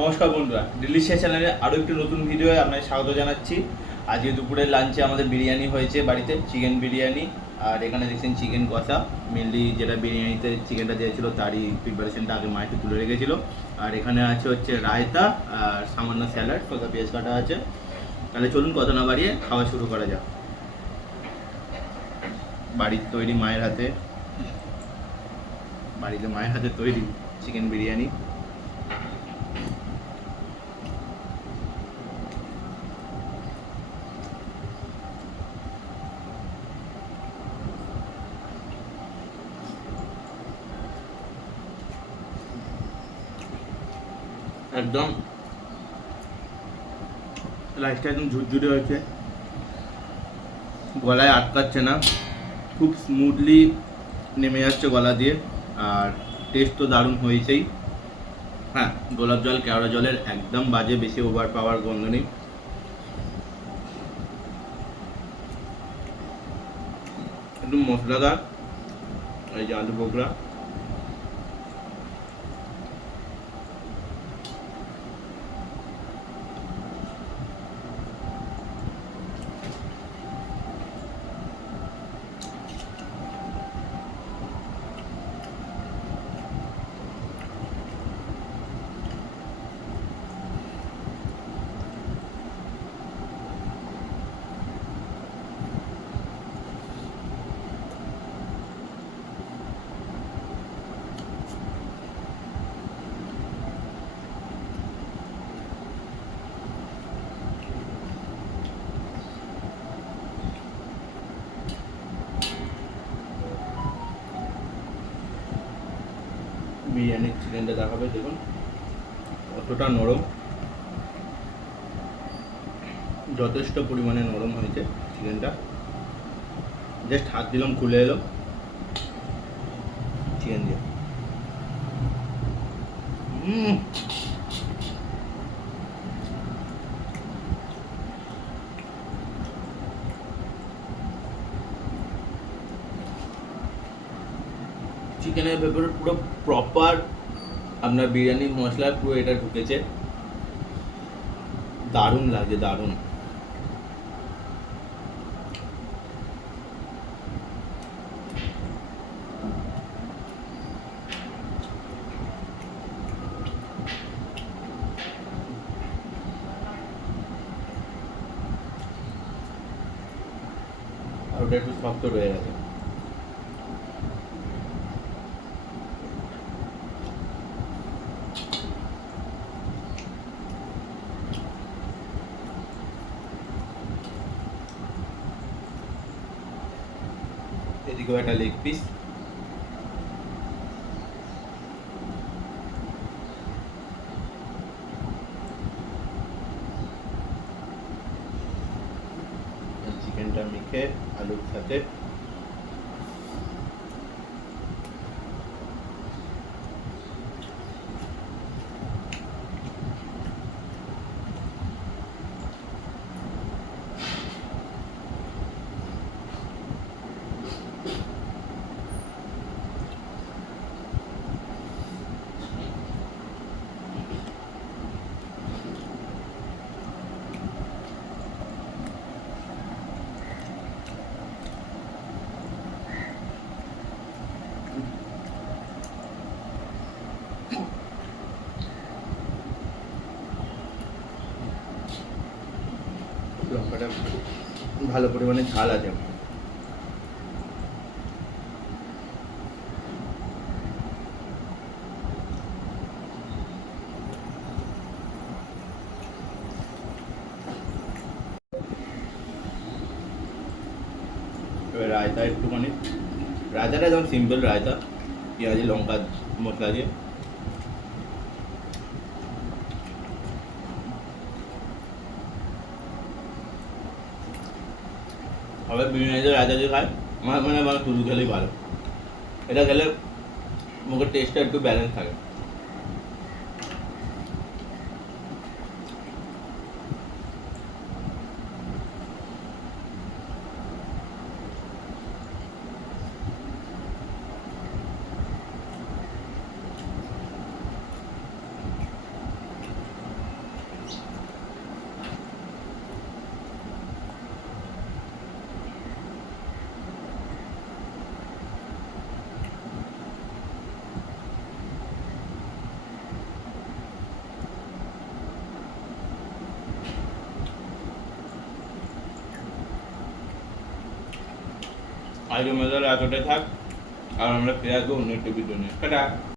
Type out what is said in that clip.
নমস্কার বন্ধুরা, ডিলিশিয়াস চ্যানেলে আরও একটি নতুন ভিডিওয়ে আপনাকে স্বাগত জানাচ্ছি। আজকে দুপুরের লাঞ্চে আমাদের বিরিয়ানি হয়েছে বাড়িতে, চিকেন বিরিয়ানি। আর এখানে দেখছেন চিকেন কষা। মেনলি যেটা বিরিয়ানিতে চিকেনটা দিয়েছিল তারই প্রিপারেশনটা আগে মা একটু তুলে রেখেছিল। আর এখানে আছে হচ্ছে রায়তা আর সামান্য স্যালাড, শসা পেঁয়াজ কাটা আছে। তাহলে চলুন কথা না বাড়িয়ে খাওয়া শুরু করা যাক। বাড়ির তৈরি মায়ের হাতে, বাড়িতে মায়ের হাতে তৈরি চিকেন বিরিয়ানি। একদম রাইসটা একদম ঝুরঝুরে হয়েছে, গলায় আটকাচ্ছে না, খুব স্মুথলি নেমে যাচ্ছে গলা দিয়ে। আর টেস্ট তো দারুণ হয়েছেই। হ্যাঁ, গোলাপ জল কেওড়া জলের একদম বাজে, বেশি ওভার পাওয়ার গন্ধ নেই। একদম মশলাদার। এই যে আলু বোখরা, বিরিয়ানির চিকেনটা দেখাবে, দেখুন কতটা নরম, যথেষ্ট পরিমাণে নরম হয়েছে চিকেনটা। জাস্ট হাত দিলাম, খুলে এলো চিকেন দিয়ে। চিকেনের ভেতরে পুরো প্রপার আপনার বিরিয়ানির মশলা পুরো এটা ঢুকেছে, দারুণ লাগে, দারুণ। আর ওটা একটু শক্ত রয়ে গেছে। এদিকেও একটা লেগ পিস। চিকেনটা মেখে আলুর সাথে লঙ্কাটা ভালো পরিমাণে ঝাল আছে। এবার রায়তা একটুখানি, রায়তাটা যেমন সিম্পল রায়তা, পেঁয়াজি লঙ্কা মশলা দিয়ে। আবার বিরিয়ানিতে রায়তা দিয়ে খায়, আমার মনে হয় শুধু খেলেই ভালো। এটা খেলে মুখের টেস্টটা একটু ব্যালেন্স থাকে। আজকের মতো এতটাই থাক, আর আমরা ফিরে আসবো অন্য একটা ভিডিও নিয়ে। টাটা।